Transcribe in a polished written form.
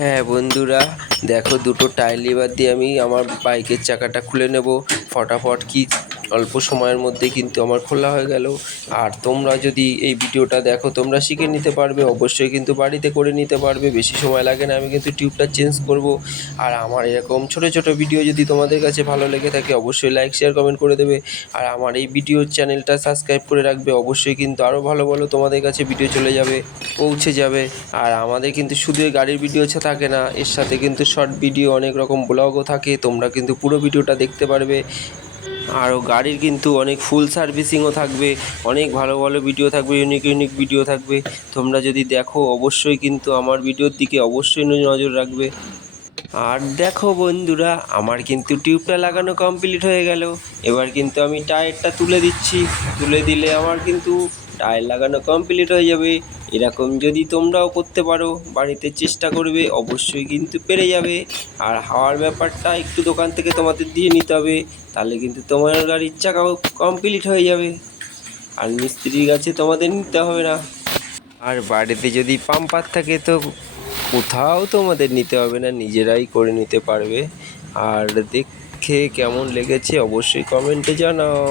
হ্যাঁ বন্ধুরা, দেখো দুটো টায়ার লিভার দিয়ে আমি আমার বাইকের চাকাটা খুলে নেব ফটাফট। কি অল্প সময়ের মধ্যে কিন্তু আমার খোলা হয়ে গেল। আর তোমরা যদি এই ভিডিওটা দেখো তোমরা শিখে নিতে পারবে, অবশ্যই কিন্তু বাড়িতে করে নিতে পারবে, বেশি সময় লাগে না। আমি কিন্তু টিউবটা চেঞ্জ করব। আর আমার এরকম ছোট ছোট ভিডিও যদি তোমাদের কাছে ভালো লেগে থাকে অবশ্যই লাইক শেয়ার কমেন্ট করে দেবে। আর আমার এই ভিডিওর চ্যানেলটা সাবস্ক্রাইব করে রাখবে, অবশ্যই কিন্তু আরও ভালো ভালো তোমাদের কাছে ভিডিও চলে যাবে, পৌঁছে যাবে। আর আমাদের কিন্তু শুধু এই গাড়ির ভিডিও থাকে না, এর সাথে কিন্তু শর্ট ভিডিও অনেক রকম ব্লগও থাকে, তোমরা কিন্তু পুরো ভিডিওটা দেখতে পারবে। আরও গাড়ির কিন্তু অনেক ফুল সার্ভিসিংও থাকবে, অনেক ভালো ভালো ভিডিও থাকবে, ইউনিক ইউনিক ভিডিও থাকবে। তোমরা যদি দেখো অবশ্যই কিন্তু আমার ভিডিওর দিকে অবশ্যই নজর রাখবে। আর দেখো বন্ধুরা, আমার কিন্তু টিউবটা লাগানো কমপ্লিট হয়ে গেল। এবার কিন্তু আমি টায়ারটা তুলে দিচ্ছি, তুলে দিলে আমার কিন্তু টায়ার লাগানো কমপ্লিট হয়ে যাবে। এরকম যদি তোমরাও করতে পারো, বাড়িতে চেষ্টা করবে, অবশ্যই কিন্তু পেরে যাবে। আর হাওয়ার ব্যাপারটা একটু দোকান থেকে তোমাদের দিয়ে নিতে হবে, তাহলে কিন্তু তোমার গাড়ির চাকাও কমপ্লিট হয়ে যাবে। আর মিস্ত্রির কাছে তোমাদের নিতে হবে না। আর বাড়িতে যদি পাম্পার থাকে তো কোথাও তোমাদের নিতে হবে না, নিজেরাই করে নিতে পারবে। আর দেখে কেমন লেগেছে অবশ্যই কমেন্টে জানাও।